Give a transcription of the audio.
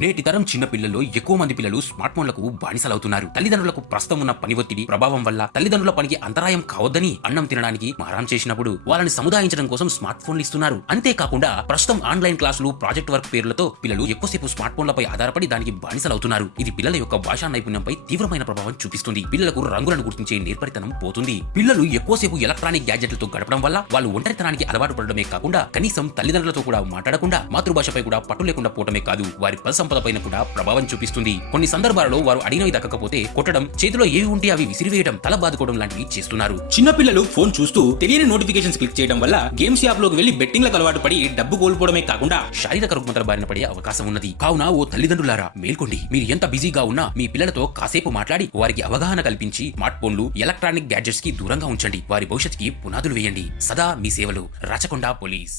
నేటి తరం చిన్న పిల్లల్లో ఎక్కువ మంది పిల్లలు స్మార్ట్ ఫోన్లకు బానిసలవుతున్నారు. తల్లిదండ్రులకు ప్రస్తుతం ఉన్న పని ఒత్తిడి ప్రభావం వల్ల తల్లిదండ్రుల పనికి అంతరాయం కావద్దని అన్నం తినడానికి మారం చేసినప్పుడు వాళ్ళని సముదాయించడం కోసం స్మార్ట్ ఫోన్లు ఇస్తున్నారు. అంతేకాకుండా ప్రస్తుతం ఆన్లైన్ క్లాసులు, ప్రాజెక్ట్ వర్క్ పేర్లతో పిల్లలు ఎక్కువసేపు స్మార్ట్ ఫోన్లపై ఆధారపడి దానికి బానిసలవుతున్నారు. ఇది పిల్లల యొక్క భాషా నైపుణ్యంపై తీవ్రమైన ప్రభావం చూపిస్తుంది. పిల్లలకు రంగులను గుర్తించే నేర్పరితనం పోతుంది. పిల్లలు ఎక్కువసేపు ఎలక్ట్రానిక్ గ్యాడ్జెట్లతో గడపడం వల్ల వాళ్ళు ఒంటరితనానికి అలవాటు పడడమే కాకుండా కనీసం తల్లిదండ్రులతో కూడా మాట్లాడకుండా మాతృభాషపై కూడా పట్టు లేకుండా పోవడమే కాదు, వారి సంపద పైన కూడా ప్రభావం చూపిస్తుంది. కొన్ని సందర్భాలలో వారు అడిగినవి దక్కకపోతే కొట్టడం, చేతిలో ఏవి ఉంటే అవి విసిరివేయడం, తల బాదుకోవడం లాంటివి చేస్తున్నారు. చిన్న పిల్లలు ఫోన్ చూస్తూ తెలియని నోటిఫికేషన్స్ క్లిక్ చేయడం వల్ల గేమ్స్ యాప్ లోకి వెళ్లి బెట్టింగ్లకు అలవాటు పడి డబ్బు కోల్పోవడమే కాకుండా శారీరక రుగ్మతల బారిన పడే అవకాశం ఉన్నది. కావున ఓ తల్లిదండ్రులారా మేల్కొండి. మీరు ఎంత బిజీగా ఉన్నా మీ పిల్లలతో కాసేపు మాట్లాడి వారికి అవగాహన కల్పించి స్మార్ట్ ఫోన్లు, ఎలక్ట్రానిక్ గ్యాడ్జెట్స్ కి దూరంగా ఉంచండి. వారి భవిష్యత్తుకి పునాదులు వేయండి. సదా మీ సేవలు. రాచకొండ పోలీస్.